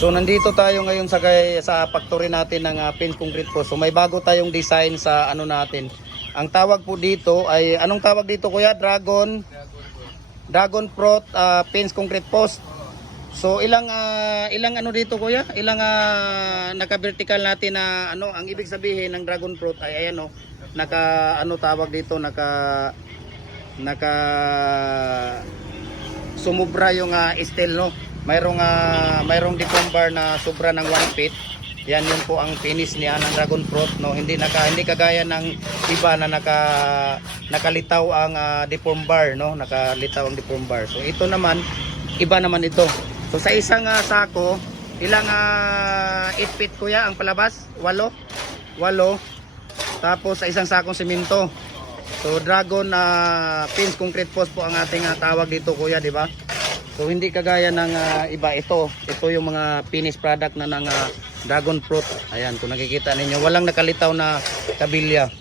So nandito tayo ngayon sa factory natin ng pins concrete post. So may bago tayong design sa ano natin. Ang tawag po dito ay anong tawag dito kuya? Dragon Fruit pins concrete post. So ilang ano dito kuya? Ilang naka-vertical natin na ano, ang ibig sabihin ng dragon fruit ay ayan oh, naka ano tawag dito, naka sumubra yung steel no. Mayroong dipong bar na sobra ng 1 feet. Yan yun po ang finish niya ng dragon fruit no. Hindi kagaya ng iba na nakalitaw ang dipong bar no, nakalitaw ang dipong bar. So ito naman iba naman ito. So sa isang sako, ilang 8 feet kuya ang palabas? 8. Tapos sa isang sakong simento. So dragon pins concrete post po ang ating tawag dito kuya, di ba? So hindi kagaya ng iba, ito yung mga finished product na ng dragon fruit. Ayan, kung nakikita ninyo, walang nakalitaw na kabilya.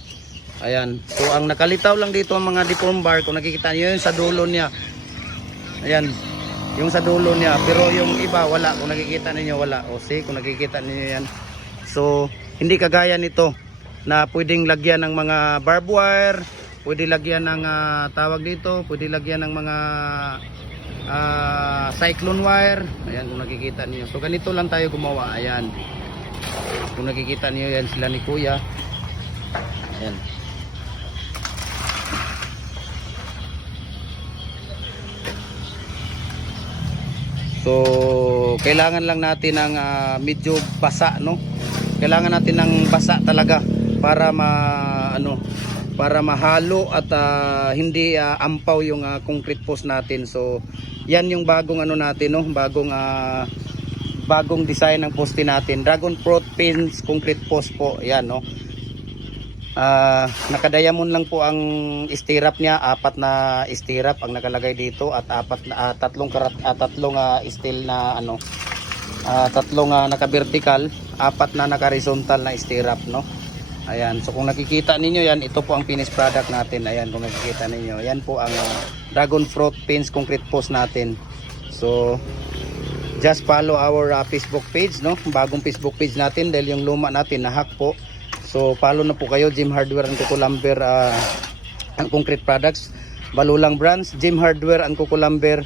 Ayan, so ang nakalitaw lang dito ang mga deform bar, kung nakikita niyo yun sa dulo niya. Ayan, yung sa dulo niya, pero yung iba wala, kung nakikita ninyo wala. O see, kung nakikita ninyo yan. So hindi kagaya nito na pwedeng lagyan ng mga barbed wire, pwede lagyan ng tawag dito, pwede lagyan ng mga cyclone wire. Ayan, kung nakikita niyo. So ganito lang tayo gumawa. Ayan, kung nakikita niyo yan sila ni kuya. Ayan. So kailangan lang natin ng medyo basa no. Kailangan natin ng basa talaga para para mahalo at hindi ampaw yung concrete post natin. So yan yung bagong ano natin no, bagong design ng poste natin, dragon fruit pins concrete post po. Yan no. Naka-diamond lang po ang stirrup niya, 4 na stirrup ang nakalagay dito at tatlong steel na ano, tatlong naka-vertical, 4 na naka-horizontal na stirrup no. Ayan, so kung nakikita ninyo yan, ito po ang finished product natin. Ayan, kung nakikita ninyo, yan po ang dragon fruit pins concrete post natin. So just follow our Facebook page no, bagong Facebook page natin dahil yung luma natin na-hack po. So follow na po kayo, Jim Hardware and Kukulamber ang concrete products, Balulang brands, Jim Hardware and Kukulamber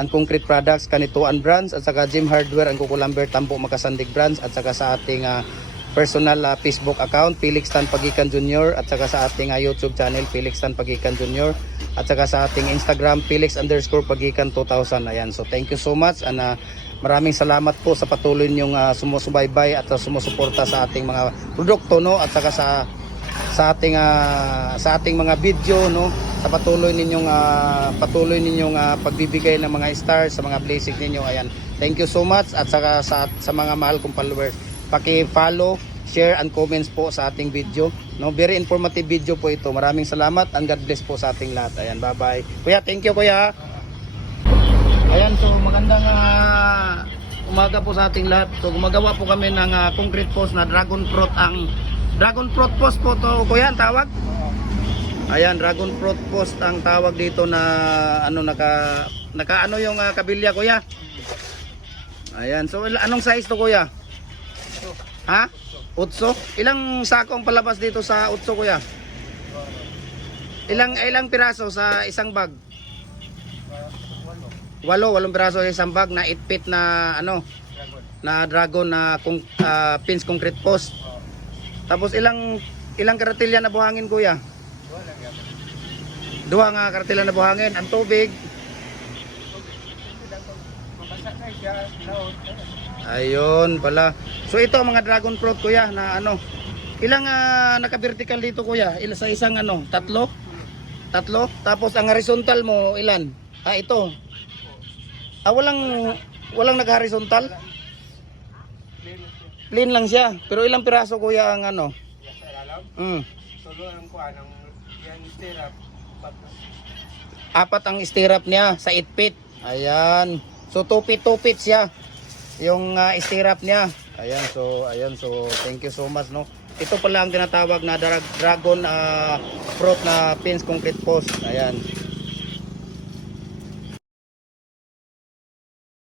ang concrete products, Kanituan brands, at saka Jim Hardware and Kukulamber Tampo Makasandig brands, at saka sa ating personal Facebook account Felix Tan Pagikan Jr., at saka sa ating YouTube channel Felix Tan Pagikan Jr., at saka sa ating Instagram Felix_Pagikan 2000. Ayan, so thank you so much and maraming salamat po sa patuloy ninyong sumusubaybay at sumusuporta sa ating mga produkto no, at saka sa ating mga video no, sa patuloy ninyong pagbibigay ng mga stars sa mga blessing ninyo. Ayan, thank you so much, at saka sa mga mahal kong followers, paki-follow, share and comments po sa ating video no, very informative video po ito. Maraming salamat and God bless po sa ating lahat. Ayan, bye bye kuya, thank you kuya. Ayan, so magandang umaga po sa ating lahat. So gumagawa po kami ng concrete post na dragon fruit. Ang dragon fruit post po to kuya ang tawag. Ayan, dragon fruit post ang tawag dito na ano, naka ano yung kabilya kuya. Ayan, so anong size to kuya? Ha? 8? Ilang sako ang palabas dito sa 8 kuya? Ilang piraso sa isang bag? 8 piraso sa isang bag na 8 feet na ano, na dragon na pins concrete post. Tapos ilang karatilya na buhangin kuya? 2 nga karatilya na buhangin. Ang tubig? Ayun pala. So ito mga dragon fruit kuya na ano, ilang naka-vertical dito kuya? Sa isang ano, 3? Tapos ang horizontal mo ilan? Ito. Walang naka-horizontal? Plain lang siya. Pero ilang piraso kuya ang ano? Apat ang stirrup niya sa 8 feet. Ayan. So 2 feet siya yung stirrup niya. Ayan, so thank you so much no. Ito pala ang tinatawag na dragon fruit na pins concrete post. Ayan.